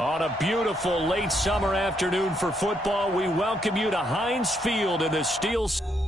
On a beautiful late summer afternoon for football, we welcome you to Heinz Field in the Steel City.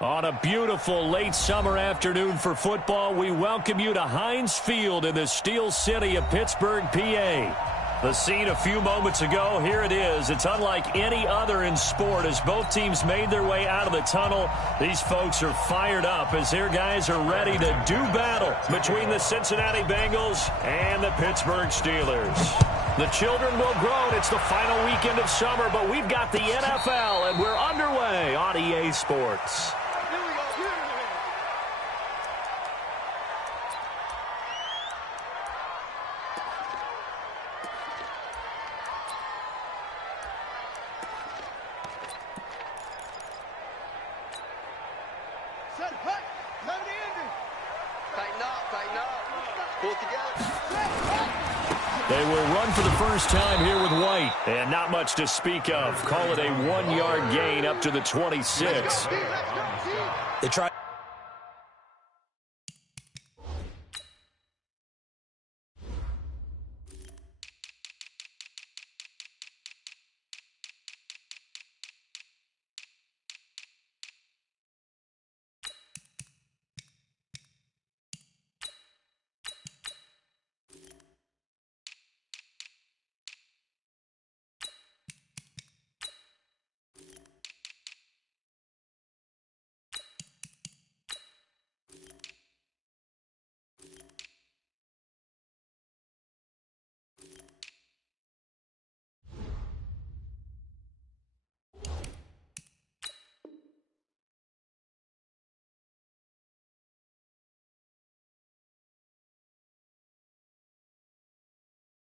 On a beautiful late summer afternoon for football, we welcome you to Heinz Field in the Steel City of Pittsburgh, PA. The scene a few moments ago, here it is. It's unlike any other in sport as both teams made their way out of the tunnel. These folks are fired up as their guys are ready to do battle between the Cincinnati Bengals and the Pittsburgh Steelers. The children will groan. It's the final weekend of summer, but we've got the NFL, and we're underway on EA Sports. They will run for the first time here with White. And not much to speak of. Call it a 1-yard gain up to the 26. They try.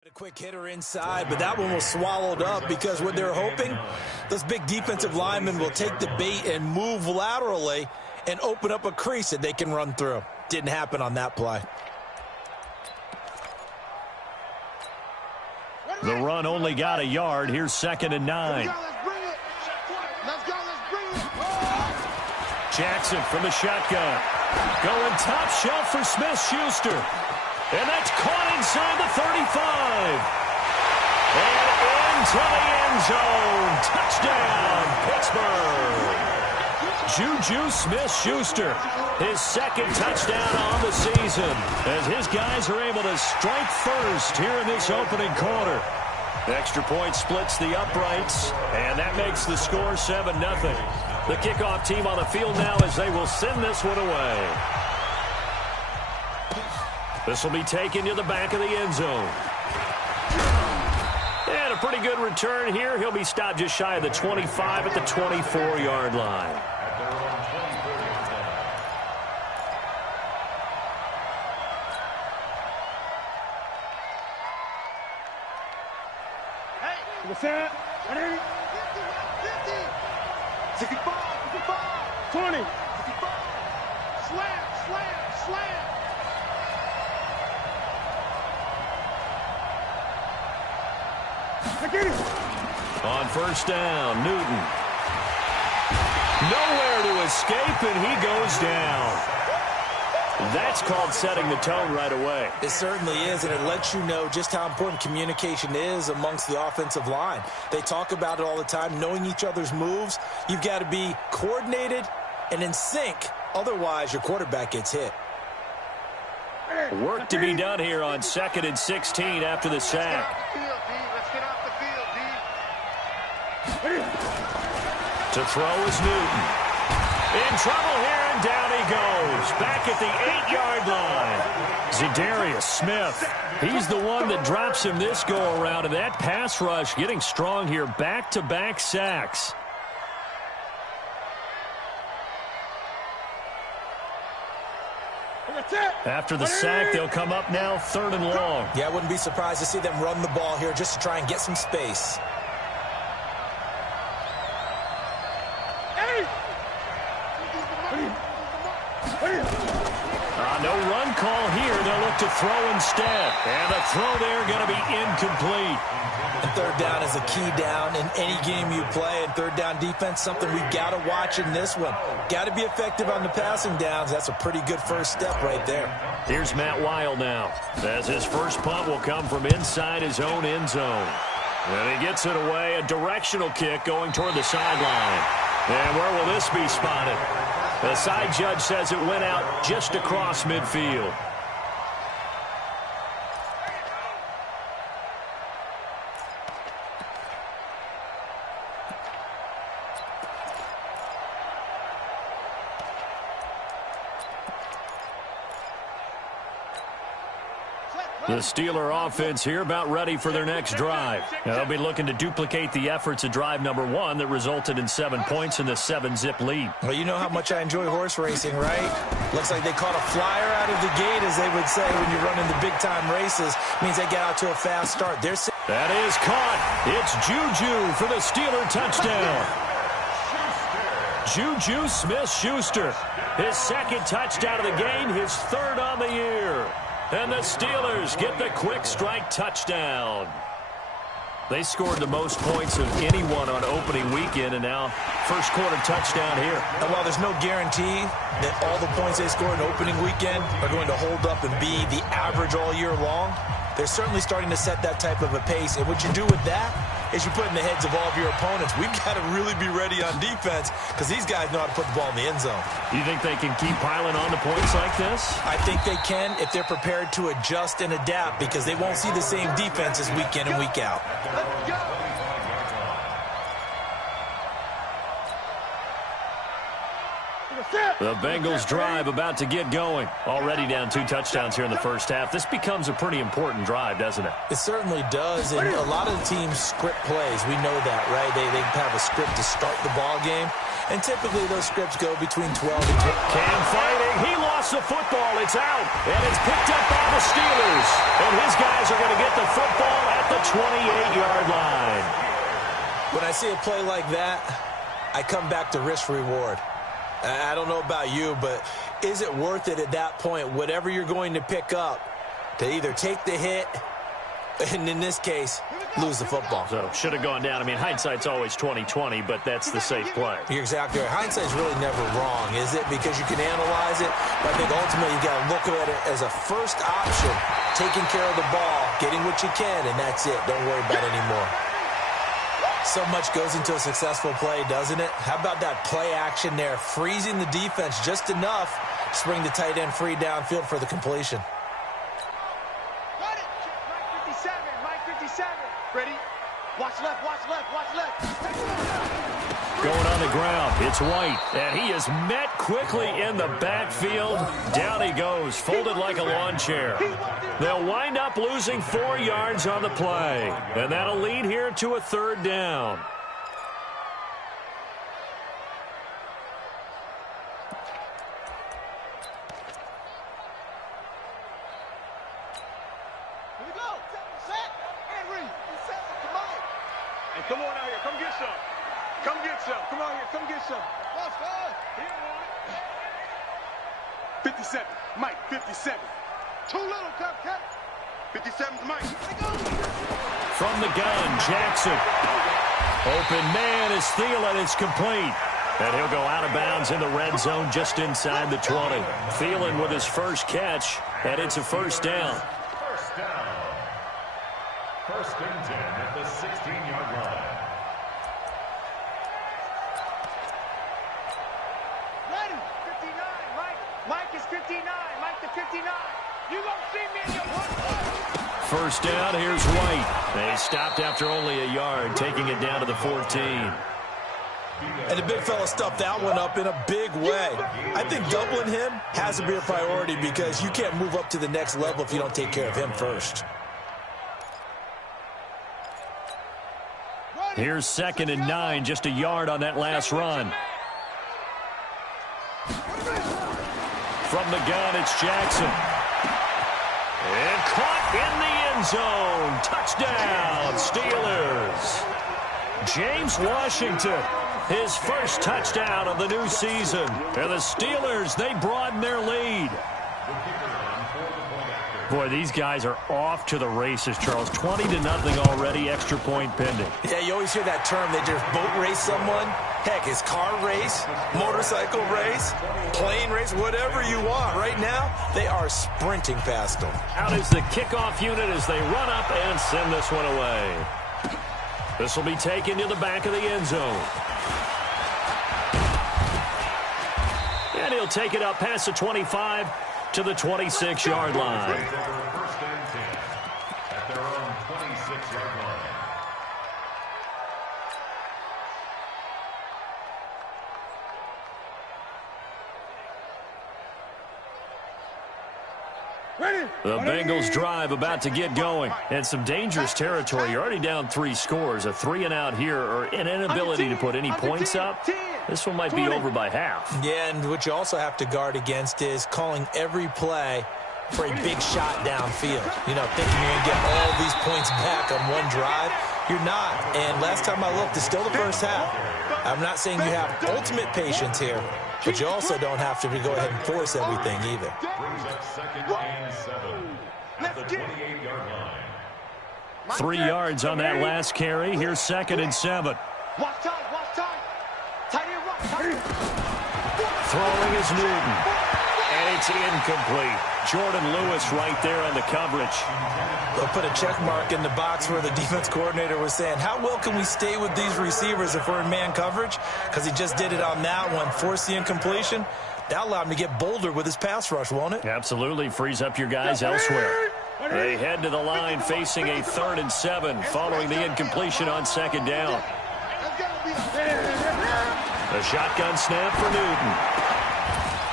A quick hitter inside, but that one was swallowed up because what they're hoping, those big defensive linemen will take the bait and move laterally and open up a crease that they can run through. Didn't happen on that play. The run only got a yard. Here's 2nd and 9. Jackson from the shotgun. Going top shelf for Smith-Schuster. And that's caught inside the 35. And into the end zone. Touchdown, Pittsburgh. Juju Smith-Schuster, his 2nd touchdown on the season, as his guys are able to strike first here in this opening quarter. Extra point splits the uprights, and that makes the score 7-0. The kickoff team on the field now as they will send this one away. This will be taken to the back of the end zone. And a pretty good return here. He'll be stopped just shy of the 25 at the 24-yard line. Set, ready, 65, 20, 65, slam, slam, slam. On first down, Newton. Nowhere to escape, and he goes down. That's called setting the tone right away. It certainly is, and it lets you know just how important communication is amongst the offensive line. They talk about it all the time, knowing each other's moves. You've got to be coordinated and in sync. Otherwise, your quarterback gets hit. Work to be done here on 2nd and 16 after the sack. To throw is Newton. In trouble here, and down he goes. Back at the 8-yard line. Za'Darius Smith. He's the one that drops him this go-around, and that pass rush getting strong here. Back-to-back sacks. After the sack, they'll come up now 3rd and long. Yeah, I wouldn't be surprised to see them run the ball here just to try and get some space. No run call here. They'll look to throw instead. And the throw there going to be incomplete. And 3rd down is a key down in any game you play. And 3rd down defense, something we've got to watch in this one. Got to be effective on the passing downs. That's a pretty good first step right there. Here's Matt Weil now, as his first punt will come from inside his own end zone. And he gets it away. A directional kick going toward the sideline. And where will this be spotted? The side judge says it went out just across midfield. The Steeler offense here about ready for their next drive. Now, they'll be looking to duplicate the efforts of drive number 1 that resulted in 7 points in the 7-zip lead. Well, you know how much I enjoy horse racing, right? Looks like they caught a flyer out of the gate, as they would say when you're running the big-time races. Means they get out to a fast start. That is caught. It's Juju for the Steeler touchdown. Juju Smith-Schuster, his 2nd touchdown of the game, his 3rd on the year. And the Steelers get the quick strike touchdown. They scored the most points of anyone on opening weekend, and now first quarter touchdown here. And while there's no guarantee that all the points they scored in opening weekend are going to hold up and be the average all year long, they're certainly starting to set that type of a pace. And what you do with that is you put in the heads of all of your opponents, we've got to really be ready on defense because these guys know how to put the ball in the end zone. You think they can keep piling on the points like this? I think they can if they're prepared to adjust and adapt, because they won't see the same defenses week in and week out. Let's go. The Bengals drive about to get going. Already down 2 touchdowns here in the first half. This becomes a pretty important drive, doesn't it? It certainly does, and a lot of the teams script plays. We know that, right? They have a script to start the ball game, and typically those scripts go between 12 and 12. Cam fighting. He lost the football. It's out, and it's picked up by the Steelers. And his guys are going to get the football at the 28-yard line. When I see a play like that, I come back to risk-reward. I don't know about you, but is it worth it at that point, whatever you're going to pick up, to either take the hit and, in this case, lose the football? So, should have gone down. I mean, hindsight's always 20/20, but that's the safe play. You're exactly right. Hindsight's really never wrong, is it? Because you can analyze it, but I think ultimately you've got to look at it as a first option, taking care of the ball, getting what you can, and that's it. Don't worry about it anymore. So much goes into a successful play, doesn't it? How about that play action there, freezing the defense just enough to bring the tight end free downfield for the completion. Got it. Mike 57. Ready? Watch left, watch left, watch left. Going on the ground, it's White, and he is met quickly in the backfield. Down he goes, folded like a lawn chair. They'll wind up losing 4 yards on the play, and that'll lead here to a 3rd down. Here we go. Set. And read. Set. Come on. And come on out here. Come get some. Come get some. Come on here. Come get some. What's good? Here, boy. 57. Mike, 57. Too little, cut. 57's Mike. From the gun, Jackson. Open man is Thielen. It's complete. And he'll go out of bounds in the red zone just inside the 20. Thielen with his first catch, and it's a first down. First down. First and 10 at the 16-yard line. Ready? 59, Mike. Mike is 59. Mike the 59. You gonna see me in your front. First down, here's White. They stopped after only a yard, taking it down to the 14. And the big fella stuffed that one up in a big way. I think doubling him has to be a priority because you can't move up to the next level if you don't take care of him first. Here's 2nd and 9, just a yard on that last run. From the gun, it's Jackson. And caught in the end zone. Touchdown, Steelers. James Washington, his first touchdown of the new season. And the Steelers, they broaden their lead. Boy, these guys are off to the races, Charles. 20-0 already, extra point pending. Yeah, you always hear that term. They just boat race someone. Heck, it's car race, motorcycle race, plane race, whatever you want. Right now, they are sprinting past them. Out is the kickoff unit as they run up and send this one away. This will be taken to the back of the end zone. And he'll take it up past the 25 to the 26-yard line. First and 10 at their own 26-yard line. The Bengals drive about to get going. And some dangerous territory. You're already down 3 scores. A 3-and-out here or an inability to put any points up. This one might be over by half. Yeah, and what you also have to guard against is calling every play for a big shot downfield. You know, thinking you're going to get all these points back on one drive. You're not. And last time I looked, it's still the first half. I'm not saying you have ultimate patience here, but you also don't have to go ahead and force everything either. Brings up 2nd and 7 at the 28-yard line. 3 yards on that last carry. Here's 2nd and 7. Watch time. Tight end rock. Throwing is Newton. And it's incomplete. Jordan Lewis right there on the coverage. They'll put a check mark in the box where the defense coordinator was saying, how well can we stay with these receivers if we're in man coverage? Because he just did it on that one, forced the incompletion. That allowed him to get bolder with his pass rush, won't it? Absolutely. Frees up your guys elsewhere. They head to the line facing a 3rd and 7 following the incompletion on 2nd down. The shotgun snap for Newton.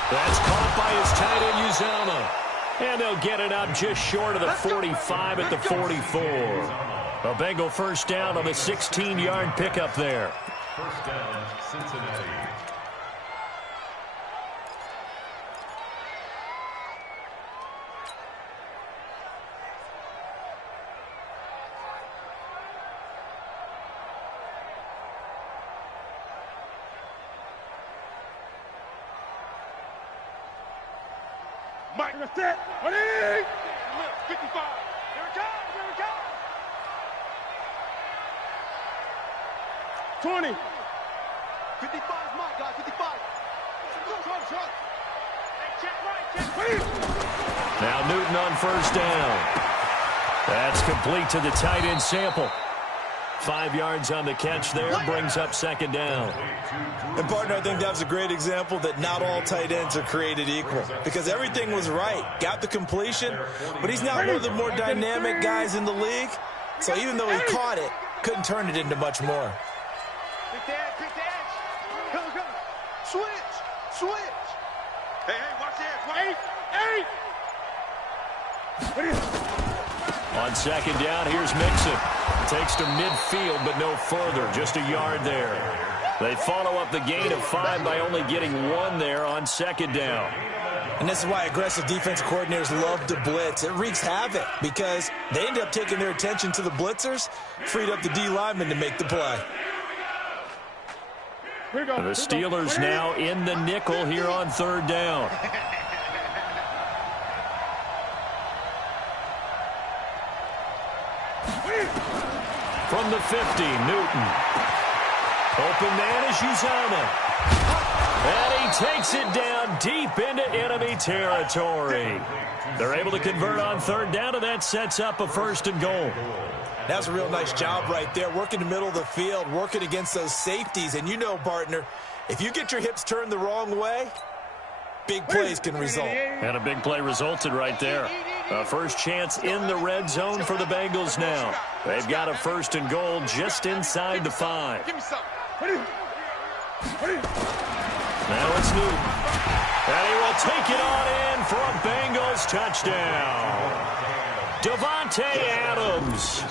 That's caught by his tight end, Uzama. And they'll get it up just short of the 45 at the 44. A Bengal first down on a 16-yard pickup there. First down, Cincinnati. Mike, that's it. 55. Here it comes. 20. 55 is Mike, guys. 55. Now Newton on first down. That's complete to the tight end Sample. 5 yards on the catch there, brings up 2nd down. And, partner, I think that was a great example that not all tight ends are created equal because everything was right. Got the completion, but he's not one of the more dynamic guys in the league. So even though he caught it, couldn't turn it into much more. Pick the edge. Come. Switch. Hey, watch the edge. On 2nd down, here's Mixon. Takes to midfield, but no further. Just a yard there. They follow up the gain of 5 by only getting 1 there on 2nd down. And this is why aggressive defense coordinators love to blitz. It wreaks havoc because they end up taking their attention to the blitzers, freed up the D lineman to make the play. The Steelers now in the nickel here on 3rd down. From the 50, Newton. Open man is Uzama. And he takes it down deep into enemy territory. They're able to convert on third down, and that sets up a 1st and goal. That's a real nice job right there, working the middle of the field, working against those safeties. And you know, partner, if you get your hips turned the wrong way, big plays can result. And a big play resulted right there. A first chance in the red zone for the Bengals now. They've got a 1st and goal just inside the 5. Now it's Newton. And he will take it on in for a Bengals touchdown. Davante Adams,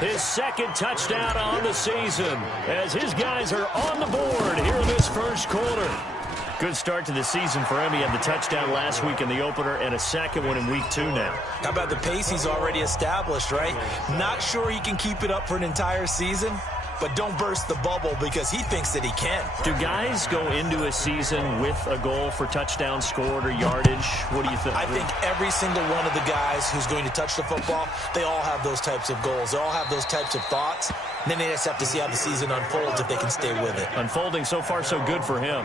his 2nd touchdown on the season, as his guys are on the board here in this 1st quarter. Good start to the season for him. He had the touchdown last week in the opener and a 2nd one in week 2 now. How about the pace he's already established, right? Not sure he can keep it up for an entire season, but don't burst the bubble because he thinks that he can. Do guys go into a season with a goal for touchdown scored or yardage? What do you think? I think every single one of the guys who's going to touch the football, they all have those types of goals. They all have those types of thoughts. And then they just have to see how the season unfolds if they can stay with it. Unfolding so far so good for him.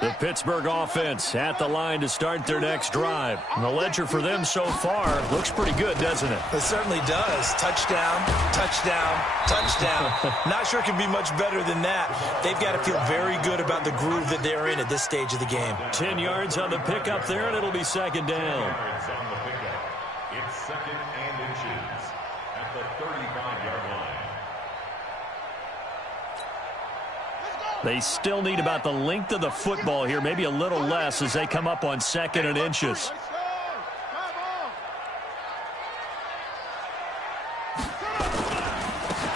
The Pittsburgh offense at the line to start their next drive. And the ledger for them so far looks pretty good, doesn't it? It certainly does. Touchdown, touchdown, touchdown. Not sure it can be much better than that. They've got to feel very good about the groove that they're in at this stage of the game. 10 yards on the pickup there, and it'll be 2nd down. It's 2nd and inches at the 35-yard line. They still need about the length of the football here, maybe a little less as they come up on 2nd and inches.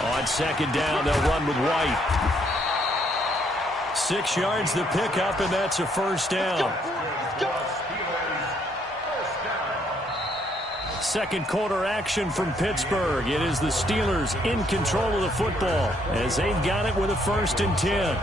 On 2nd down, they'll run with White. 6 yards the pickup, and that's a 1st down. 2nd quarter action from Pittsburgh. It is the Steelers in control of the football as they've got it with a 1st and 10.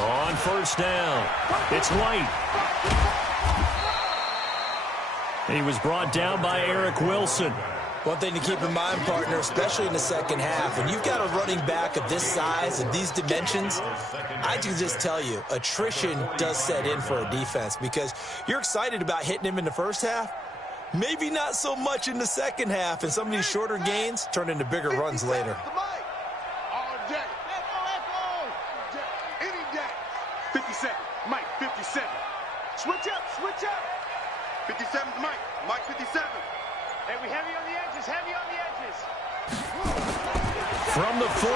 On 1st down, it's White. He was brought down by Eric Wilson. One thing to keep in mind, partner, especially in the 2nd half, when you've got a running back of this size and these dimensions, I can just tell you, attrition does set in for a defense because you're excited about hitting him in the 1st half, maybe not so much in the 2nd half, and some of these shorter gains turn into bigger runs later. 57, Mike, 57. Switch up, switch up. 57's Mike, Mike 57. Hey, we heavy on the edges, heavy on the edges. From the 45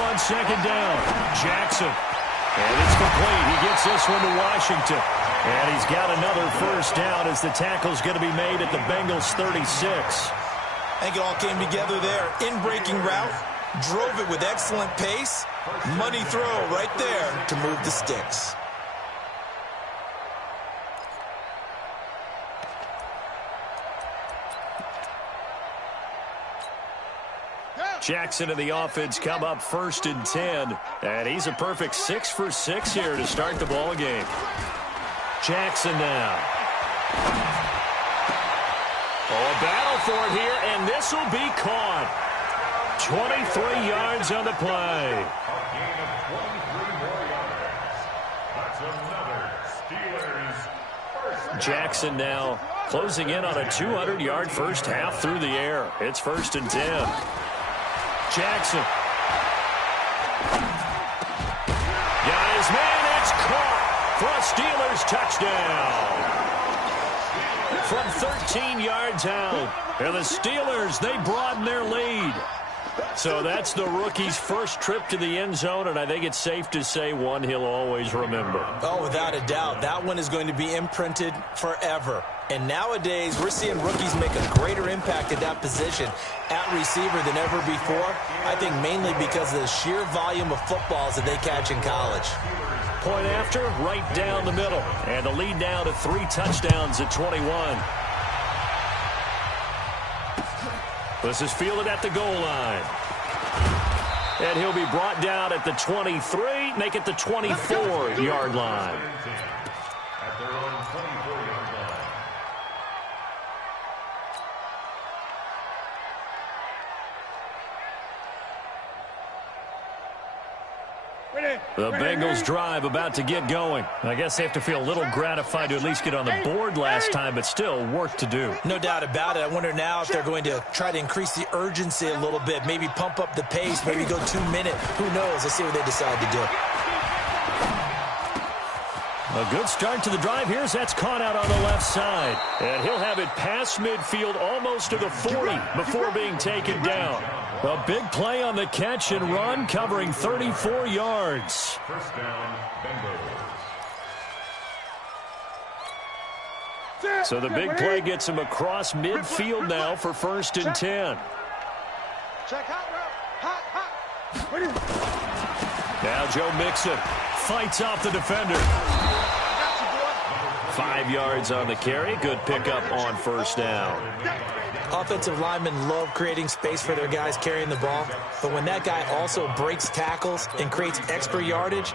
on 2nd down, Jackson. And it's complete. He gets this one to Washington. And he's got another 1st down as the tackle's going to be made at the Bengals 36. I think it all came together there. In-breaking route, drove it with excellent pace. Money throw right there to move the sticks. Jackson and the offense come up 1st and 10. And he's a perfect 6 for 6 here to start the ball game. Jackson now. Oh, a battle for it here, and this will be caught. 23 yards on the play. A gain of 23 more yards. That's another Steelers 1st. Jackson now closing in on a 200-yard 1st half through the air. It's 1st and 10. Jackson. Got his man. It's caught for a Steelers touchdown. From 13 yards out. And the Steelers, they broaden their lead. So that's the rookie's first trip to the end zone, and I think it's safe to say one he'll always remember. Oh, without a doubt. That one is going to be imprinted forever. And nowadays, we're seeing rookies make a greater impact at that position at receiver than ever before. I think mainly because of the sheer volume of footballs that they catch in college. Point after, right down the middle. And the lead now to 3 touchdowns at 21. This is fielded at the goal line. And he'll be brought down at the 23, make it the 24-yard line. At their own 24-yard line. The Bengals drive about to get going. I guess they have to feel a little gratified to at least get on the board last time, but still work to do. No doubt about it. I wonder now if they're going to try to increase the urgency a little bit, maybe pump up the pace, maybe go 2 minute. Who knows? Let's see what they decide to do. A good start to the drive here as that's caught out on the left side. And he'll have it past midfield almost to the 40 before being taken down. A big play on the catch and run, covering 34 yards. First down, Bengals. So the big play gets him across midfield now for 1st and 10. Check hot route. Hot. Now Joe Mixon fights off the defender. 5 yards on the carry. Good pickup on 1st down. Offensive linemen love creating space for their guys carrying the ball, but when that guy also breaks tackles and creates extra yardage,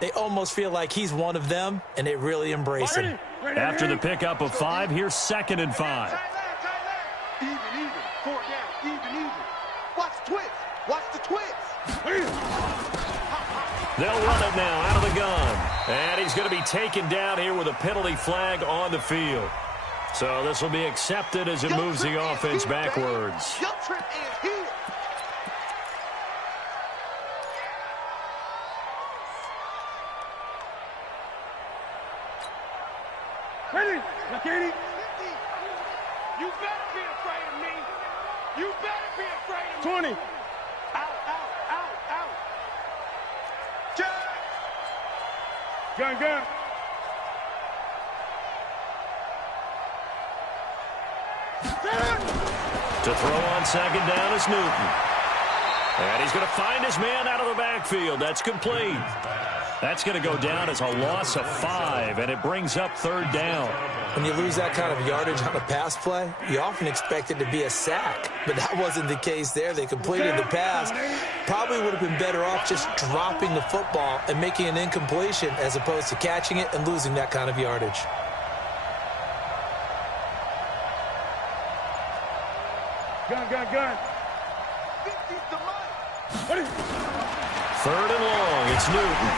they almost feel like he's one of them, and they really embrace him. After the pickup of 5, here's 2nd and 5. Even. 4 down. Even. Watch the twist. Watch the twist. They'll run it now out of the gun. And he's going to be taken down here with a penalty flag on the field. So this will be accepted as it moves the offense backwards. Your trip is here. Ready? Katie. You better be afraid of me. You better be afraid of me. 20. Out. Jack. Gun. To throw on 2nd down is Newton. And he's going to find his man out of the backfield. That's complete. That's going to go down as a loss of 5, and it brings up 3rd down. When you lose that kind of yardage on a pass play, you often expect it to be a sack, but that wasn't the case there. They completed the pass. Probably would have been better off just dropping the football and making an incompletion as opposed to catching it and losing that kind of yardage. Gun. 3rd and long. It's Newton.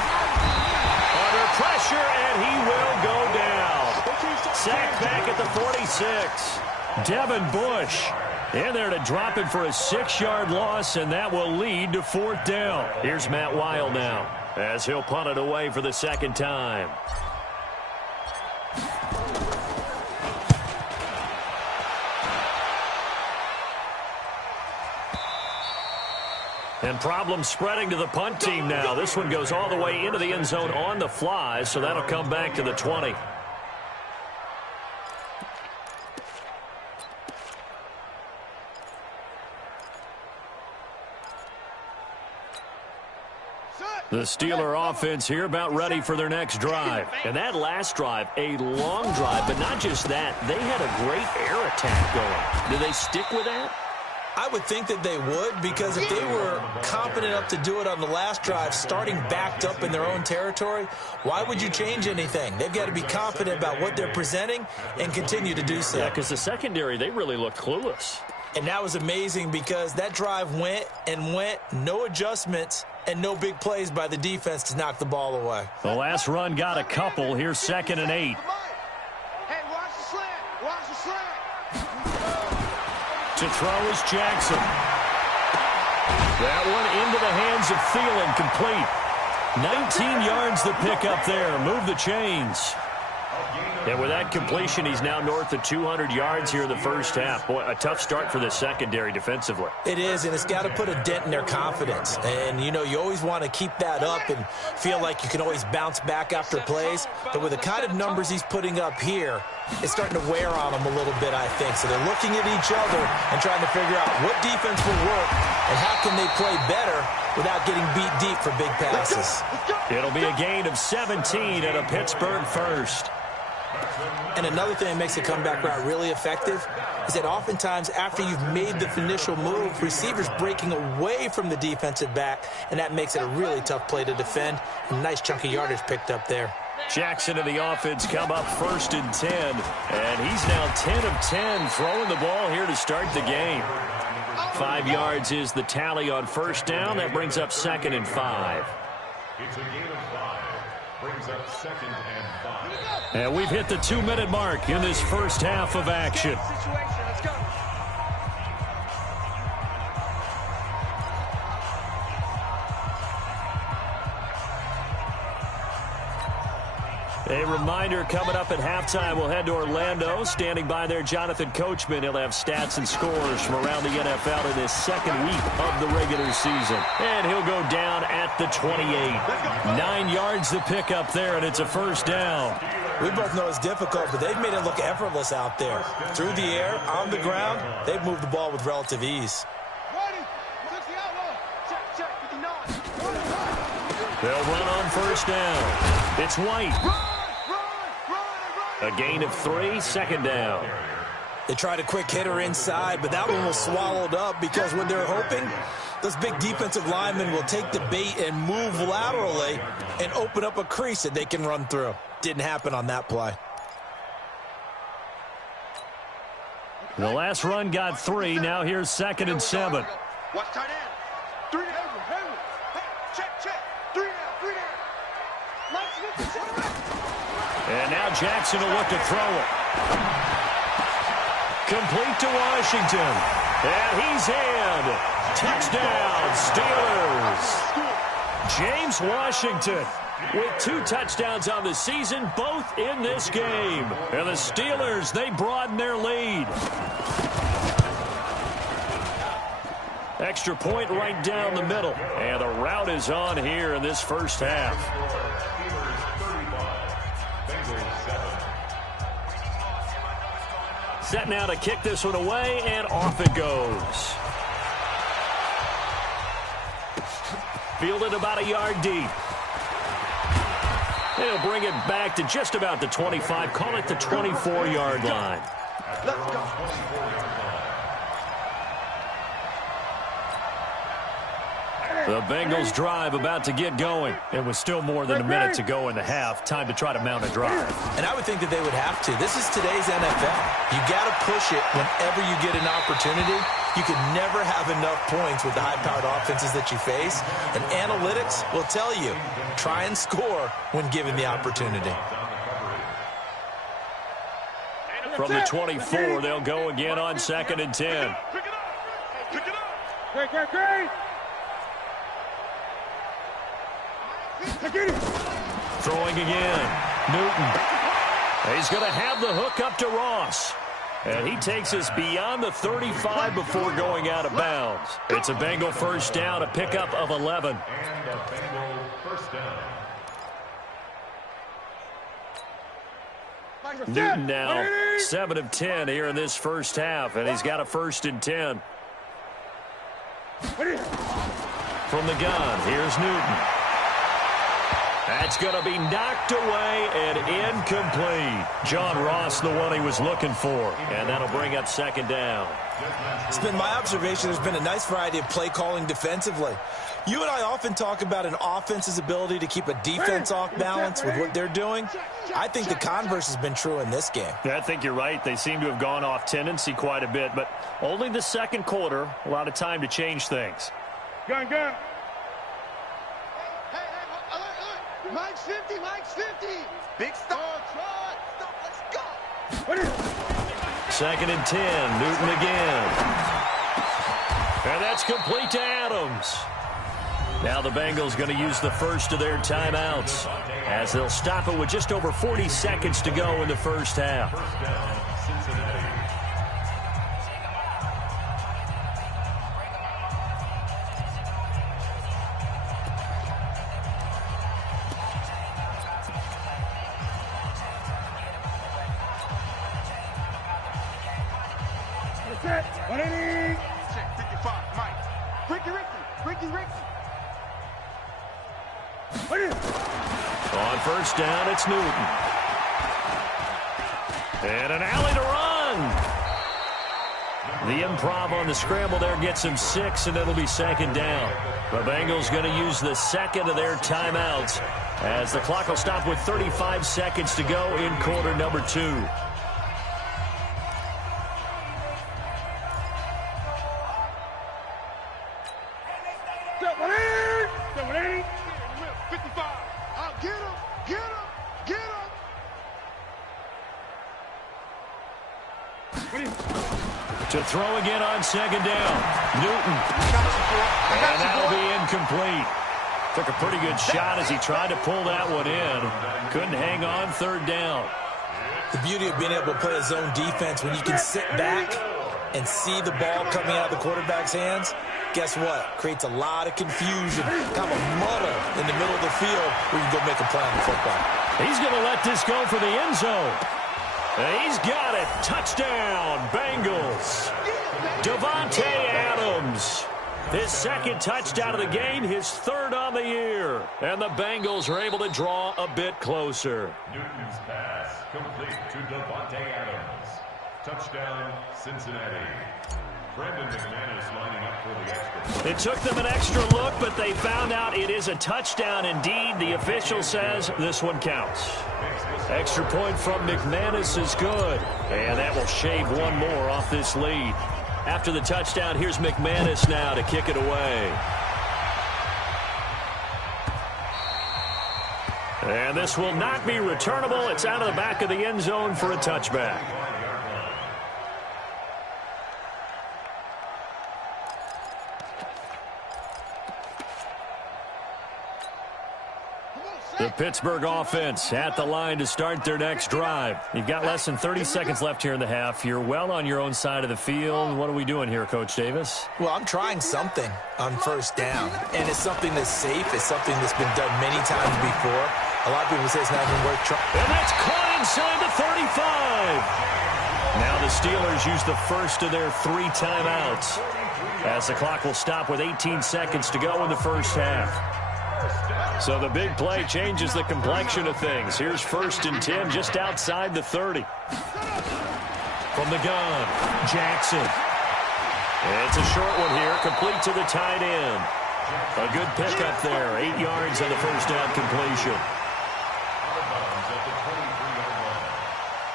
Under pressure, and he will go down. Sacked back at the 46. Devin Bush in there to drop it for a 6-yard loss, and that will lead to 4th down. Here's Matt Weil now as he'll punt it away for the 2nd time. And problems spreading to the punt team now. This one goes all the way into the end zone on the fly, so that'll come back to the 20. The Steeler offense here about ready for their next drive. And that last drive, a long drive, but not just that. They had a great air attack going. Do they stick with that? I would think that they would, because if they were competent enough to do it on the last drive, starting backed up in their own territory, why would you change anything? They've got to be confident about what they're presenting and continue to do so. Yeah, because the secondary, they really looked clueless. And that was amazing because that drive went, no adjustments, and no big plays by the defense to knock the ball away. The last run got a couple. Here's 2nd and 8. Hey, watch the slant. Watch the slant. To throw is Jackson. That one into the hands of Thielen, complete. 19 yards the pick up there. Move the chains. A gain And with that completion, he's now north of 200 yards here in the first half. Boy, a tough start for the secondary defensively. It is, and it's got to put a dent in their confidence. And, you know, you always want to keep that up and feel like you can always bounce back after plays. But with the kind of numbers he's putting up here, it's starting to wear on them a little bit, I think. So they're looking at each other and trying to figure out what defense will work and how can they play better without getting beat deep for big passes. It'll be a gain of 17 and a Pittsburgh first. And another thing that makes the comeback route really effective is that oftentimes after you've made the initial move, receivers breaking away from the defensive back, and that makes it a really tough play to defend. A nice chunk of yardage picked up there. Jackson and the offense come up 1st and 10, and he's now 10 of 10 throwing the ball here to start the game. 5 yards is the tally on first down. That brings up 2nd and 5. It's a gain of 5. Brings up 2nd and 5. And we've hit the 2-minute mark in this first half of action. A reminder, coming up at halftime, we'll head to Orlando. Standing by there, Jonathan Coachman. He'll have stats and scores from around the NFL in his second week of the regular season. And he'll go down at the 28. 9 yards to pick up there, and it's a first down. We both know it's difficult, but they've made it look effortless out there. Through the air, on the ground, they've moved the ball with relative ease. They'll run on first down. It's White. A gain of 3, 2nd down. They tried a quick hitter inside, but that one was swallowed up because when they're hoping, those big defensive linemen will take the bait and move laterally and open up a crease that they can run through. Didn't happen on that play. The last run got 3. Now here's 2nd and 7. Watch tight end. 3 down. Check. 3 down. And now Jackson will look to throw it. Complete to Washington. And he's in. Touchdown, Steelers. James Washington with 2 touchdowns on the season, both in this game. And the Steelers, they broaden their lead. Extra point right down the middle. And the route is on here in this first half. Set now to kick this one away, and off it goes. Fielded about a yard deep. He'll bring it back to just about the 25. Call it the 24-yard line. Let's go. The Bengals drive about to get going. It was still more than a minute to go in the half. Time to try to mount a drive. And I would think that they would have to. This is today's NFL. You got to push it whenever you get an opportunity. You can never have enough points with the high-powered offenses that you face. And analytics will tell you, try and score when given the opportunity. From the 24, they'll go again on 2nd and 10. Pick it up. Great. Throwing again. Newton. He's going to have the hook up to Ross. And he takes us beyond the 35 before going out of bounds. It's a Bengal first down, a pickup of 11. And a Bengal first down. Newton now 7 of 10 here in this first half, and he's got a 1st and 10. From the gun, here's Newton. That's going to be knocked away and incomplete. John Ross, the one he was looking for, and that'll bring up 2nd down. It's been my observation there's been a nice variety of play calling defensively. You and I often talk about an offense's ability to keep a defense off balance with what they're doing. I think the converse has been true in this game. Yeah, I think you're right. They seem to have gone off tendency quite a bit, but only the second quarter, a lot of time to change things. Gun. Hey, Mike's 50. Big stop. Let's go. 2nd and 10, Newton again. And that's complete to Adams. Now the Bengals going to use the first of their timeouts as they'll stop it with just over 40 seconds to go in the first half. First down, Cincinnati. Set. 180. Check 55. Mike. Ricky. On first down, it's Newton. And an alley to run. The improv on the scramble there gets him 6, and it'll be second down. The Bengals going to use the second of their timeouts as the clock will stop with 35 seconds to go in quarter number 2. To throw again on second down. Newton. And that'll be incomplete. Took a pretty good shot as he tried to pull that one in. Couldn't hang on third down. The beauty of being able to play a zone defense when you can sit back and see the ball coming out of the quarterback's hands, guess what? Creates a lot of confusion, kind of a muddle in the middle of the field where you can go make a play on the football. He's going to let this go for the end zone. He's got it. Touchdown, Bengals. Davante Adams. His second touchdown of the game, his third on the year. And the Bengals are able to draw a bit closer. Newton's pass complete to Davante Adams. Touchdown, Cincinnati. Brendan McManus lining up for the extra. It took them an extra look, but they found out it is a touchdown indeed. The official says this one counts. Extra point from McManus is good. And that will shave one more off this lead. After the touchdown, here's McManus now to kick it away. And this will not be returnable. It's out of the back of the end zone for a touchback. The Pittsburgh offense at the line to start their next drive. You've got less than 30 seconds left here in the half. You're well on your own side of the field. What are we doing here, Coach Davis? Well, I'm trying something on first down, and it's something that's safe. It's something that's been done many times before. A lot of people say it's not even worth trying. And that's caught inside the 35. Now the Steelers use the first of their 3 timeouts as the clock will stop with 18 seconds to go in the first half. So the big play changes the complexion of things. Here's 1st and 10 just outside the 30. From the gun, Jackson. It's a short one here, complete to the tight end. A good pickup there, 8 yards on the first down completion. Out of bounds at the 23-yard line.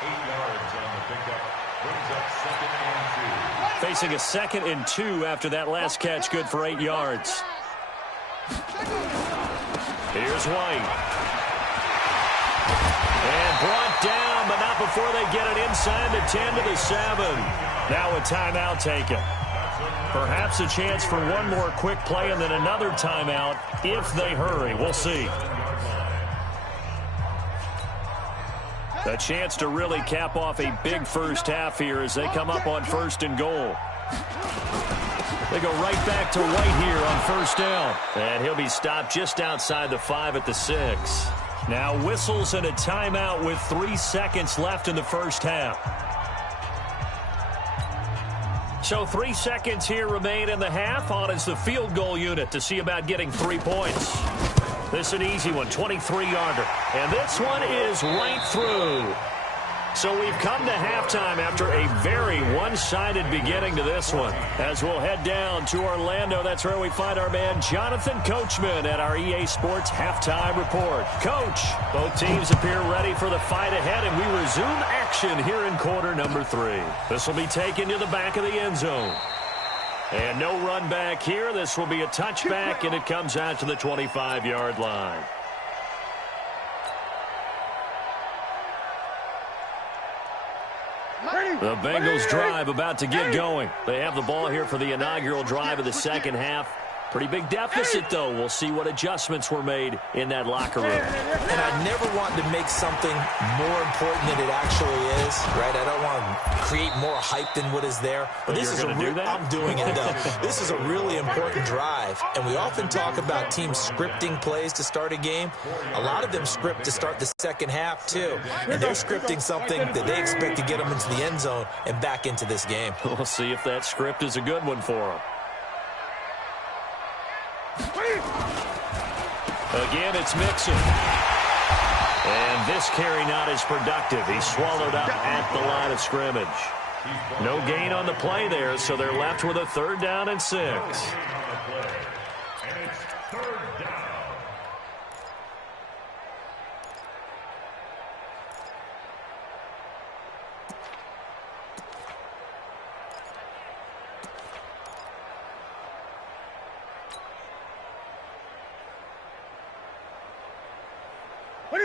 8 yards on the pickup. Brings up 2nd and 2. Facing a 2nd and 2 after that last catch, good for 8 yards. Here's White. And brought down, but not before they get it inside the 10 to the 7. Now a timeout taken. Perhaps a chance for one more quick play and then another timeout if they hurry. We'll see. A chance to really cap off a big first half here as they come up on 1st and goal. They go right back to White here on first down. And he'll be stopped just outside the 5 at the 6. Now whistles and a timeout with 3 seconds left in the first half. So 3 seconds here remain in the half. On is the field goal unit to see about getting 3 points. This is an easy one, 23-yarder. And this one is right through. So we've come to halftime after a very one-sided beginning to this one. As we'll head down to Orlando, that's where we find our man Jonathan Coachman at our EA Sports Halftime Report. Coach, both teams appear ready for the fight ahead, and we resume action here in quarter number 3. This will be taken to the back of the end zone. And no run back here. This will be a touchback, and it comes out to the 25-yard line. The Bengals drive about to get going. They have the ball here for the inaugural drive of the second half. Pretty big deficit, though. We'll see what adjustments were made in that locker room. And I never want to make something more important than it actually is, right? I don't want to create more hype than what is there. But this is I'm doing it, though. This is a really important drive. And we often talk about teams scripting plays to start a game. A lot of them script to start the second half, too. And they're scripting something that they expect to get them into the end zone and back into this game. We'll see if that script is a good one for them. Again, it's Mixon. And this carry not as productive. He's swallowed up at the line of scrimmage. No gain on the play there, so they're left with a 3rd down and 6. And it's 3rd down.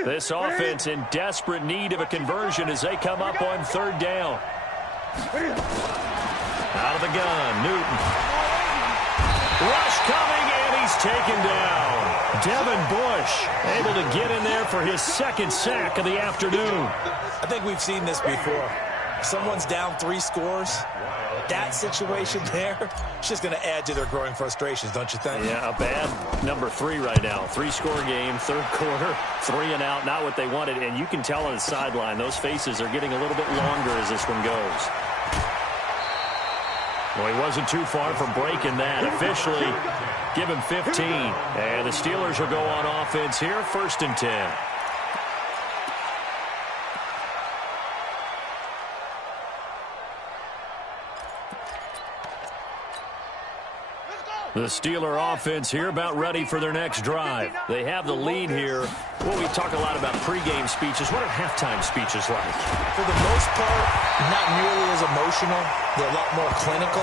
This offense in desperate need of a conversion as they come up on 3rd down. Out of the gun, Newton. Rush coming, and he's taken down. Devin Bush able to get in there for his 2nd sack of the afternoon. I think we've seen this before. Someone's down 3 scores. That situation there, it's just going to add to their growing frustrations, don't you think? Yeah, a bad number 3 right now. 3-score game, 3rd quarter, 3 and out, not what they wanted. And you can tell on the sideline, those faces are getting a little bit longer as this one goes. Well, he wasn't too far from breaking that. Officially, give him 15. And the Steelers will go on offense here, 1st and 10. The Steeler offense here about ready for their next drive. They have the lead here. Well, we talk a lot about pregame speeches. What are halftime speeches like? For the most part, not nearly as emotional. They're a lot more clinical.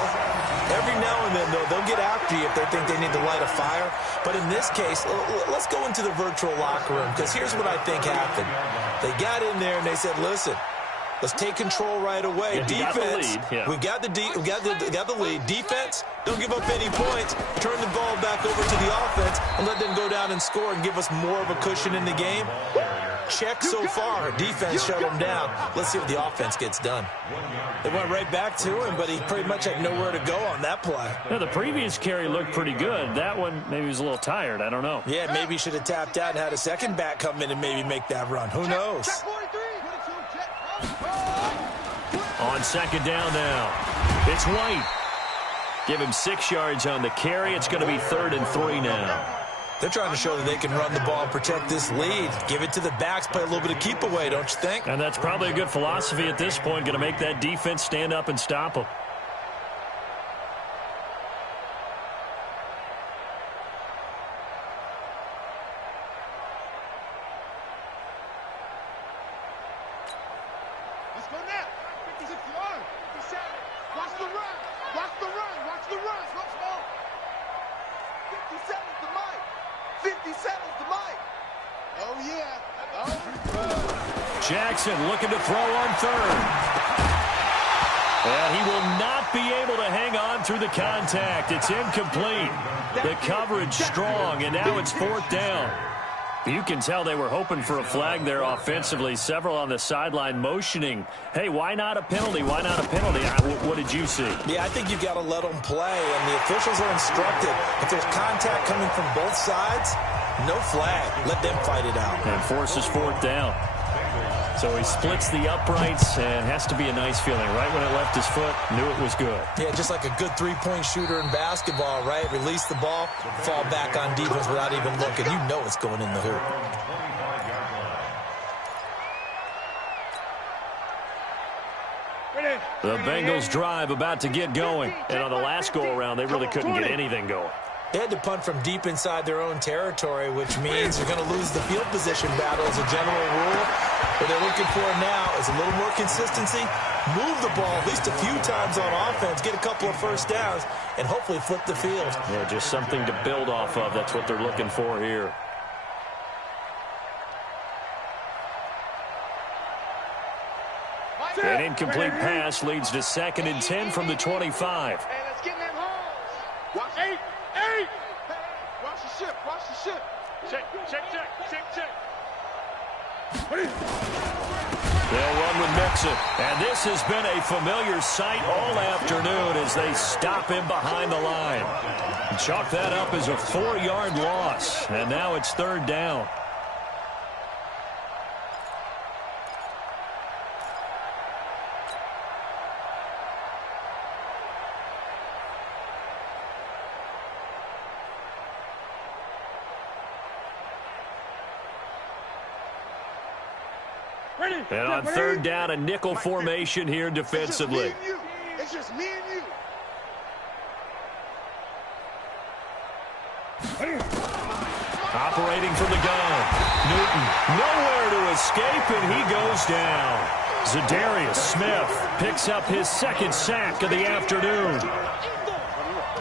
Every now and then, though, they'll get after you if they think they need to light a fire. But in this case, let's go into the virtual locker room, because here's what I think happened. They got in there and they said, listen, let's take control right away. Yeah, defense, we got the lead. Defense, don't give up any points. Turn the ball back over to the offense and let them go down and score and give us more of a cushion in the game. Check so far. Defense shut them down. Let's see if the offense gets done. They went right back to him, but he pretty much had nowhere to go on that play. Yeah, the previous carry looked pretty good. That one, maybe he was a little tired. I don't know. Yeah, maybe he should have tapped out and had a second back come in and maybe make that run. Who knows? On 2nd down now, it's White. Give him 6 yards on the carry. It's going to be 3rd and 3 now. They're trying to show that they can run the ball and protect this lead. Give it to the backs, play a little bit of keep away, don't you think? And that's probably a good philosophy at this point, going to make that defense stand up and stop them. Let's go now. 56-yard. 57. Watch the run. Watch the run. Watch the run. Slow, slow. 57's the mic. 57's the mic. Oh, yeah. Oh. Jackson looking to throw on 3rd. And he will not be able to hang on through the contact. It's incomplete. The coverage strong, and now it's 4th down. You can tell they were hoping for a flag there offensively. Several on the sideline motioning. Hey, why not a penalty? Why not a penalty? What did you see? Yeah, I think you've got to let them play, and the officials are instructed. If there's contact coming from both sides, no flag. Let them fight it out. And forces 4th down. So he splits the uprights, and has to be a nice feeling. Right when it left his foot, knew it was good. Yeah, just like a good three-point shooter in basketball, right? Release the ball, fall back on defense without even looking. You know it's going in the hoop. The Bengals drive about to get going. And on the last go-around, they really couldn't get anything going. They had to punt from deep inside their own territory, which means they're going to lose the field position battle as a general rule. What they're looking for now is a little more consistency, move the ball at least a few times on offense, get a couple of first downs, and hopefully flip the field. Yeah, just something to build off of. That's what they're looking for here. An incomplete pass leads to 2nd and 10 from the 25. Hey, let's get in them holes. Watch 8. ship. Watch the ship. Check. They'll run with Mixon. And this has been a familiar sight all afternoon as they stop him behind the line. Chalk that up as a 4-yard loss. And now it's 3rd down. And on 3rd down, a nickel formation here defensively. It's just me and you. Operating from the gun. Newton nowhere to escape, and he goes down. Zadarius Smith picks up his 2nd sack of the afternoon.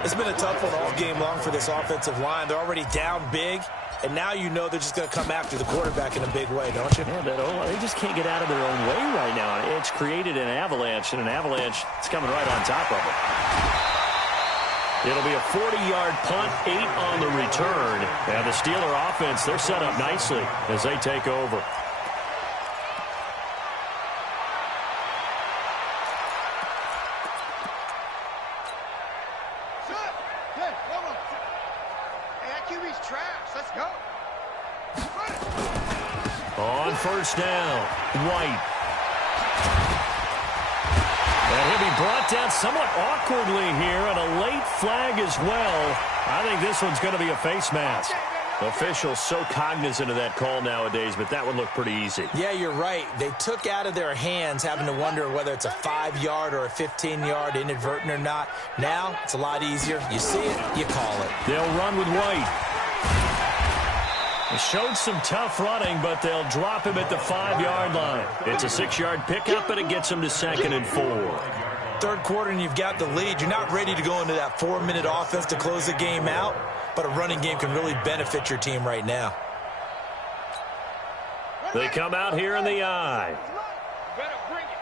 It's been a tough one all game long for this offensive line. They're already down big, and now you know they're just going to come after the quarterback in a big way, don't you? Yeah, they just can't get out of their own way right now. It's created an avalanche, and an avalanche is coming right on top of it. It'll be a 40-yard punt, 8 on the return. And the Steeler offense, they're set up nicely as they take over. On 1st down, White. And he'll be brought down somewhat awkwardly here, and a late flag as well. I think this one's going to be a face mask. Officials so cognizant of that call nowadays, but that would look pretty easy. Yeah, you're right. They took out of their hands having to wonder whether it's a 5-yard or a 15-yard, inadvertent or not. Now, it's a lot easier. You see it, you call it. They'll run with White. They showed some tough running, but they'll drop him at the 5-yard line. It's a 6-yard pickup, and it gets him to 2nd and 4. 3rd quarter, and you've got the lead. You're not ready to go into that 4-minute offense to close the game out, but a running game can really benefit your team right now. They come out here in the eye. You better bring it.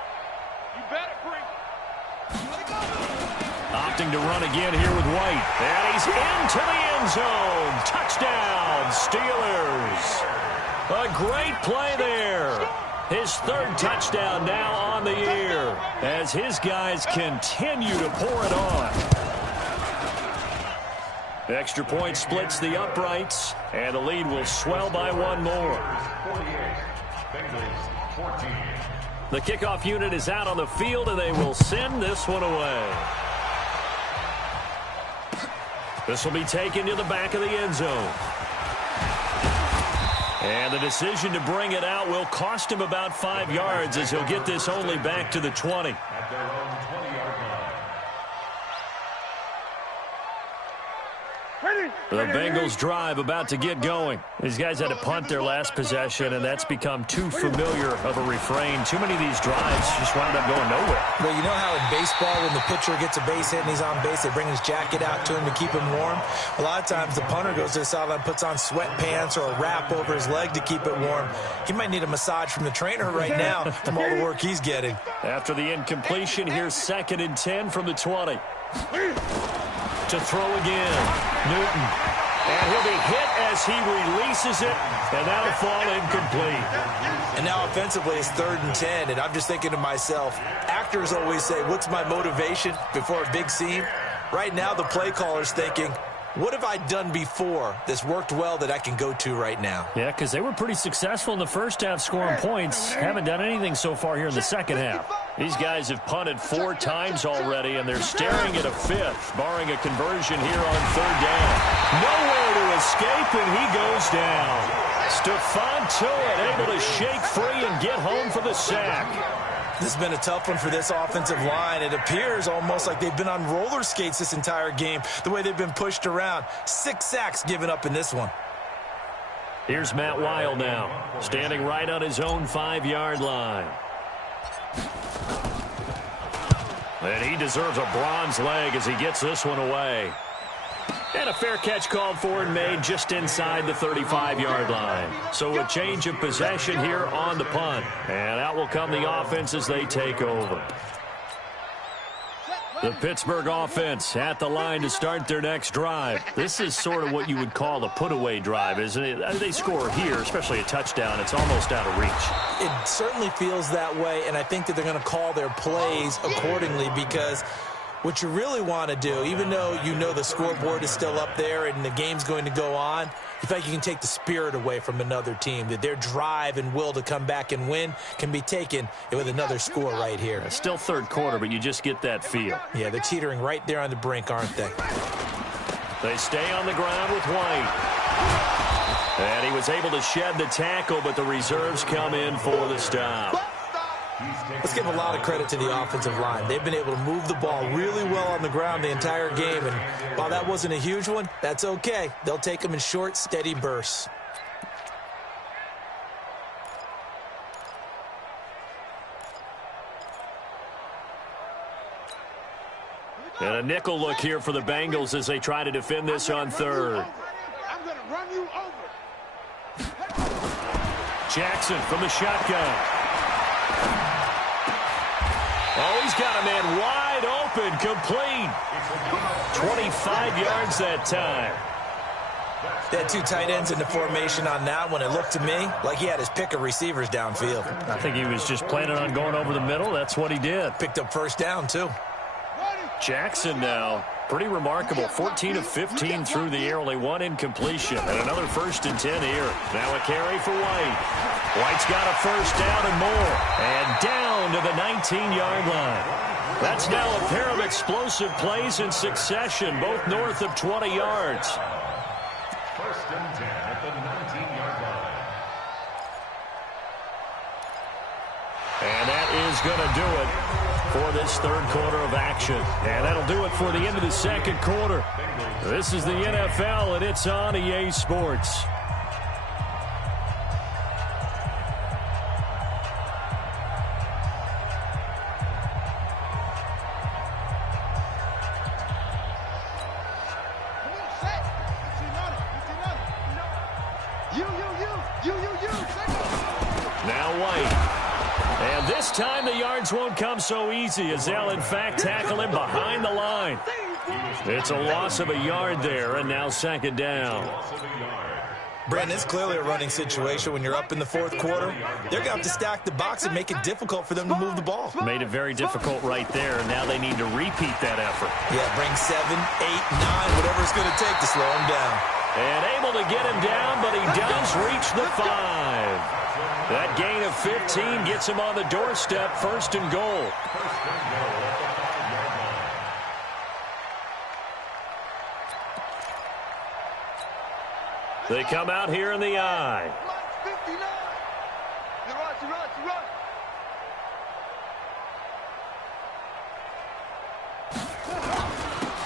You better bring it. Opting to run again here with White. And he's into the end zone. Touchdown, Steelers. A great play there. His 3rd touchdown now on the year as his guys continue to pour it on. The extra point splits the uprights, and the lead will swell by 1 more. The kickoff unit is out on the field, and they will send this one away. This will be taken to the back of the end zone. And the decision to bring it out will cost him about 5 yards as he'll get this only back to the 20. At their own 20-yard line. The Bengals drive about to get going. These guys had to punt their last possession, and that's become too familiar of a refrain. Too many of these drives just wound up going nowhere. Well, you know how in baseball, when the pitcher gets a base hit and he's on base, they bring his jacket out to him to keep him warm? A lot of times the punter goes to the sideline, puts on sweatpants or a wrap over his leg to keep it warm. He might need a massage from the trainer right now from all the work he's getting. After the incompletion, here's 2nd and 10 from the 20. To throw again, Newton. And he'll be hit as he releases it, and that'll fall incomplete. And now offensively it's 3rd and 10, and I'm just thinking to myself, actors always say, what's my motivation before a big scene? Right now the play caller's thinking, what have I done before that's worked well that I can go to right now? Yeah, because they were pretty successful in the first half scoring points. Haven't done anything so far here in the second half. These guys have punted 4 times already, and they're staring at a 5th, barring a conversion here on 3rd down. Nowhere to escape, and he goes down. Stephon Tuitt able to shake free and get home for the sack. This has been a tough one for this offensive line. It appears almost like they've been on roller skates this entire game, the way they've been pushed around. 6 sacks given up in this one. Here's Matt Weil now, standing right on his own 5-yard line. And he deserves a bronze leg as he gets this one away. And a fair catch called for and made just inside the 35-yard line. So a change of possession here on the punt. And out will come the offense as they take over. The Pittsburgh offense at the line to start their next drive. This is sort of what you would call a put-away drive, isn't it? They score here, especially a touchdown. It's almost out of reach. It certainly feels that way, and I think that they're going to call their plays accordingly, because what you really want to do, even though you know the scoreboard is still up there and the game's going to go on, you feel like you can take the spirit away from another team, that their drive and will to come back and win can be taken with another score right here. It's still third quarter, but you just get that feel. Yeah, they're teetering right there on the brink, aren't they? They stay on the ground with White. And he was able to shed the tackle, but the reserves come in for the stop. Let's give a lot of credit to the offensive line. They've been able to move the ball really well on the ground the entire game, and while that wasn't a huge one, that's okay. They'll take them in short, steady bursts. And a nickel look here for the Bengals as they try to defend this on third. I'm going to run you over. Jackson from the shotgun. Oh, he's got a man wide open, complete. 25 yards that time. They had two tight ends in the formation on that one. It looked to me like he had his pick of receivers downfield. I think he was just planning on going over the middle. That's what he did. Picked up first down, too. Jackson now, pretty remarkable. 14 of 15 through the air, only one incompletion. And another 1st and 10 here. Now a carry for White. White's got a first down and more. And down to the 19-yard line. That's now a pair of explosive plays in succession, both north of 20 yards. 1st and 10 at the 19-yard line. And that is going to do it for this third quarter of action. And that'll do it for the end of the second quarter. This is the NFL, and it's on EA Sports. Now White. And this time the yards won't come so easy, as they'll in fact tackle him behind the line. It's a loss of a yard there, and now 2nd down. Brandon, it's clearly a running situation when you're up in the fourth quarter. They're going to have to stack the box and make it difficult for them to move the ball. Made it very difficult right there. Now they need to repeat that effort. Yeah, bring 7, 8, 9, whatever it's going to take to slow him down. And able to get him down, but he does reach the 5. That gain of 15 gets him on the doorstep, 1st and goal. They come out here in the I.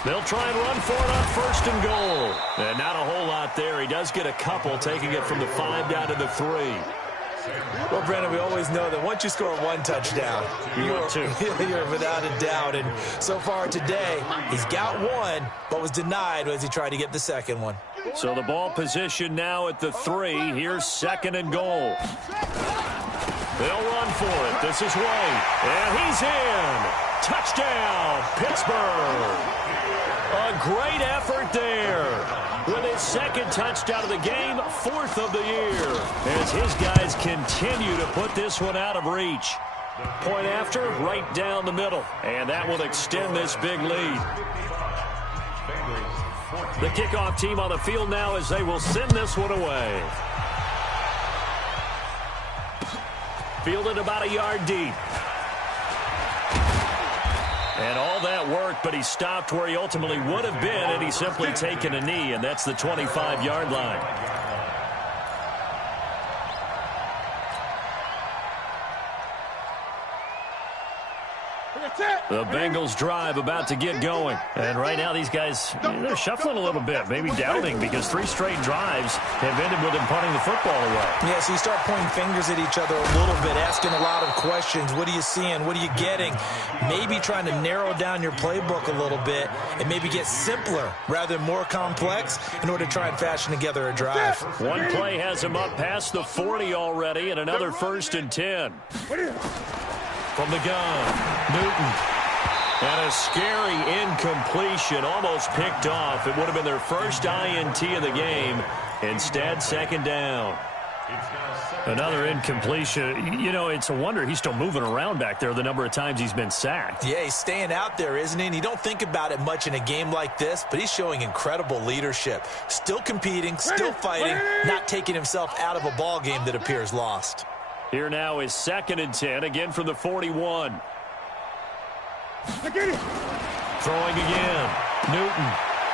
They'll try and run for it on 1st and goal. And not a whole lot there. He does get a couple, taking it from the 5 down to the 3. Well, Brandon, we always know that once you score one touchdown, you're without a doubt. And so far today, he's got one, but was denied as he tried to get the second one. So the ball position now at the 3. Here's 2nd and goal. They'll run for it. This is White. And he's in. Touchdown, Pittsburgh. A great effort there. With his 2nd touchdown of the game, 4th of the year. As his guys continue to put this one out of reach. Point after, right down the middle. And that will extend this big lead. The kickoff team on the field now as they will send this one away. Fielded about a yard deep. And all that work, but he stopped where he ultimately would have been, and he's simply taken a knee, and that's the 25-yard line. The Bengals drive about to get going. And right now these guys, they're shuffling a little bit, maybe doubting, because 3 straight drives have ended with them punting the football away. Yeah, so you start pointing fingers at each other a little bit, asking a lot of questions. What are you seeing? What are you getting? Maybe trying to narrow down your playbook a little bit and maybe get simpler rather than more complex in order to try and fashion together a drive. One play has him up past the 40 already, and another 1st and 10. From the gun, Newton. And a scary incompletion, almost picked off. It would have been their first INT of the game. Instead, second down. Another incompletion. You know, it's a wonder he's still moving around back there the number of times he's been sacked. Yeah, he's staying out there, isn't he? And you don't think about it much in a game like this, but he's showing incredible leadership. Still competing, still fighting, not taking himself out of a ball game that appears lost. Here now is 2nd and 10, again from the 41. Throwing again. Newton.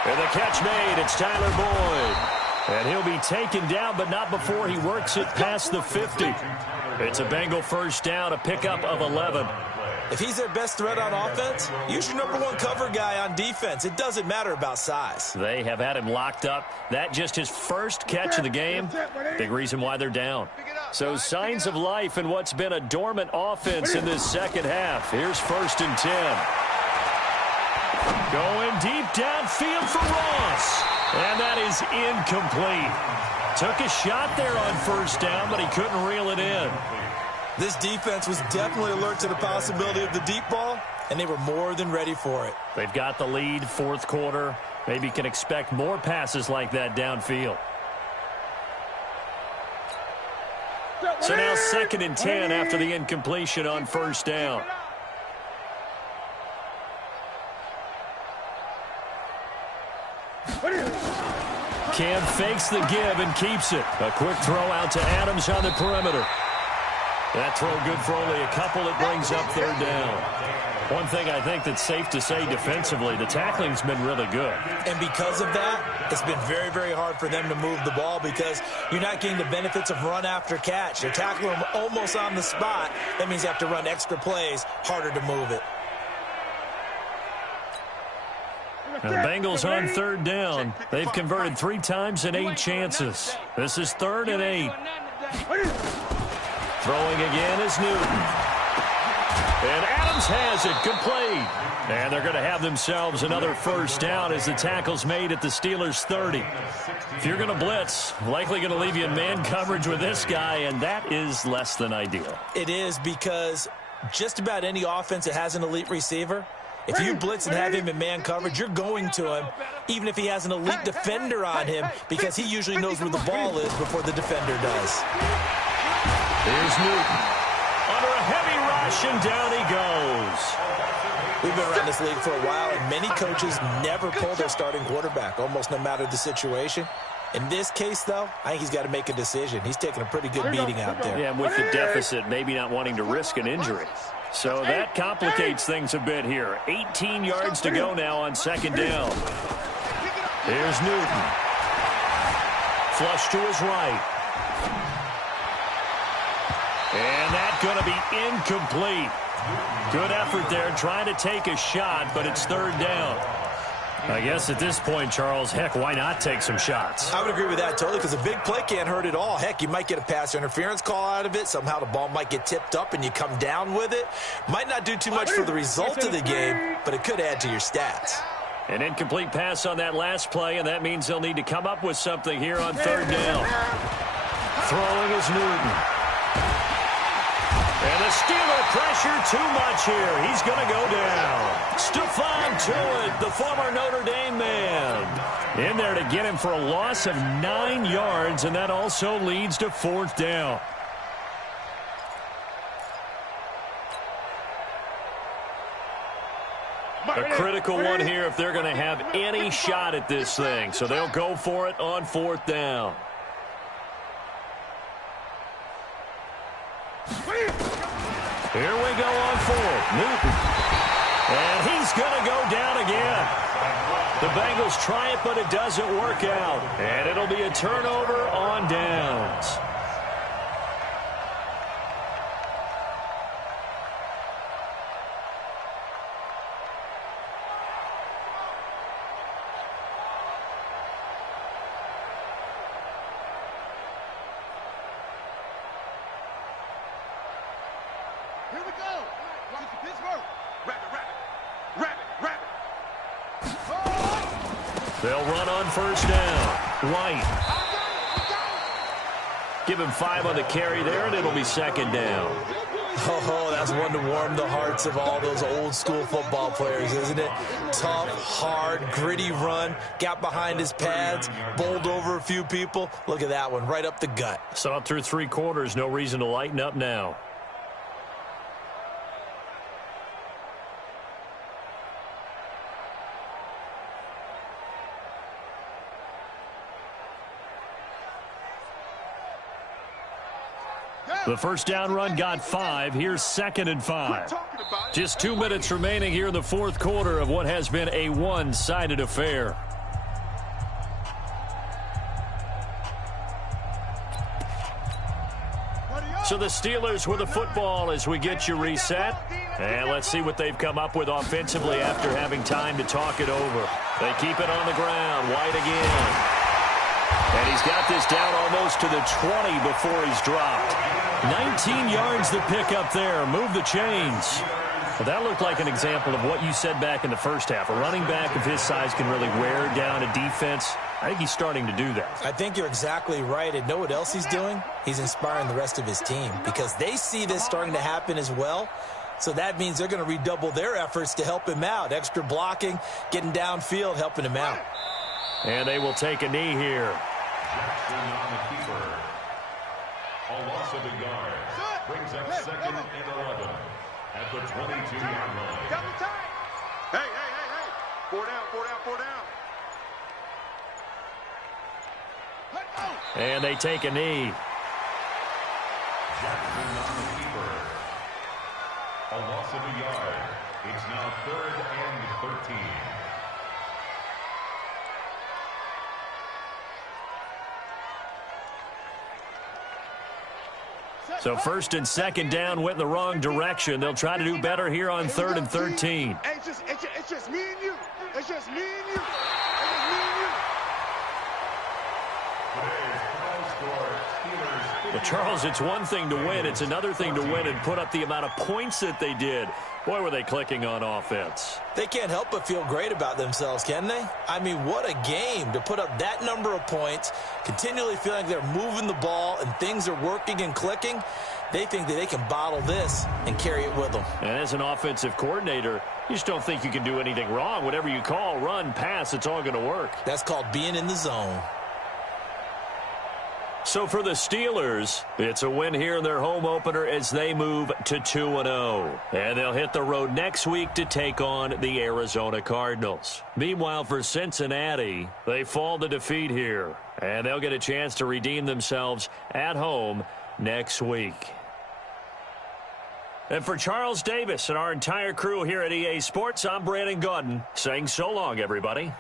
And the catch made. It's Tyler Boyd. And he'll be taken down, but not before he works it past the 50. It's a Bengal first down, a pickup of 11. If he's their best threat on offense, use your number 1 cover guy on defense. It doesn't matter about size. They have had him locked up. That just his first catch of the game. Big reason why they're down. So signs of life in what's been a dormant offense in this second half. Here's 1st and 10. Going deep downfield for Ross. And that is incomplete. Took a shot there on first down, but he couldn't reel it in. This defense was definitely alert to the possibility of the deep ball, and they were more than ready for it. They've got the lead, 4th quarter. Maybe can expect more passes like that downfield. So now 2nd and 10 after the incompletion on first down. Cam fakes the give and keeps it. A quick throw out to Adams on the perimeter. That throw good for only a couple. It brings up 3rd down. One thing I think that's safe to say defensively, the tackling's been really good. And because of that, it's been very, very hard for them to move the ball because you're not getting the benefits of run after catch. You're tackling them almost on the spot. That means you have to run extra plays, harder to move it. Now the Bengals on 3rd down. They've converted 3 times in 8 chances. This is 3rd and 8. Throwing again is Newton. And Adams has it complete. And they're going to have themselves another first down as the tackle's made at the Steelers' 30. If you're going to blitz, likely going to leave you in man coverage with this guy, and that is less than ideal. It is because just about any offense that has an elite receiver, if you blitz and have him in man coverage, you're going to him, even if he has an elite defender on him, because he usually knows where the ball is before the defender does. Here's Newton. Under a heavy rush, and down he goes. We've been around this league for a while, and many coaches never pull their starting quarterback, almost no matter the situation. In this case, though, I think he's got to make a decision. He's taking a pretty good beating out there. Yeah, and with the deficit, maybe not wanting to risk an injury. So that complicates things a bit here. 18 yards to go now on 2nd down. Here's Newton. Flush to his right. And that's going to be incomplete. Good effort there, trying to take a shot, but it's 3rd down. I guess at this point, Charles, heck, why not take some shots? I would agree with that totally because a big play can't hurt at all. Heck, you might get a pass interference call out of it. Somehow the ball might get tipped up and you come down with it. Might not do too much for the result of the game, but it could add to your stats. An incomplete pass on that last play, and that means they'll need to come up with something here on 3rd down. Throwing is Newton. And the Steeler pressure too much here. He's going to go down. Stephon Tuitt, the former Notre Dame man, in there to get him for a loss of 9 yards, and that also leads to 4th down. A critical one here if they're going to have any shot at this thing. So they'll go for it on 4th down. Here we go on 4th. Newton. And he's going to go down again. The Bengals try it, but it doesn't work out. And it'll be a turnover on downs. Here we go. Pittsburgh. Rabbit. They'll run on 1st down. White. Give him 5 on the carry there, and it'll be 2nd down. Oh, that's one to warm the hearts of all those old school football players, isn't it? Tough, hard, gritty run, got behind his pads, bowled over a few people. Look at that one, right up the gut. Saw it through 3 quarters, no reason to lighten up now. The first down run got 5. Here's 2nd and 5. Just 2 minutes remaining here in the 4th quarter of what has been a one-sided affair. So the Steelers with the football as we get you reset. And let's see what they've come up with offensively after having time to talk it over. They keep it on the ground. White again. And he's got this down almost to the 20 before he's dropped. 19 yards to pick up there. Move the chains. Well, that looked like an example of what you said back in the first half. A running back of his size can really wear down a defense. I think he's starting to do that. I think you're exactly right. And know what else he's doing? He's inspiring the rest of his team because they see this starting to happen as well. So that means they're going to redouble their efforts to help him out. Extra blocking, getting downfield, helping him out. And they will take a knee here. Jackson on the keeper. A loss of a yard. Brings up 2nd and 11 at the 22-yard line. Double time. Hey. 4 down, 4 down, 4 down. And they take a knee. Jackson on the keeper. A loss of a yard. It's now 3rd and 13. So 1st and 2nd down went in the wrong direction. They'll try to do better here on 3rd and 13. It's just me and you. It's just me and you. It's just me and you. Today's final score, Steelers. Well, Charles, it's one thing to win. It's another thing to win and put up the amount of points that they did. Boy, were they clicking on offense. They can't help but feel great about themselves, can they? I mean, what a game to put up that number of points, continually feeling like they're moving the ball and things are working and clicking. They think that they can bottle this and carry it with them. And as an offensive coordinator, you just don't think you can do anything wrong. Whatever you call, run, pass, it's all going to work. That's called being in the zone. So for the Steelers, it's a win here in their home opener as they move to 2-0. And they'll hit the road next week to take on the Arizona Cardinals. Meanwhile, for Cincinnati, they fall to defeat here. And they'll get a chance to redeem themselves at home next week. And for Charles Davis and our entire crew here at EA Sports, I'm Brandon Gaudin saying so long, everybody.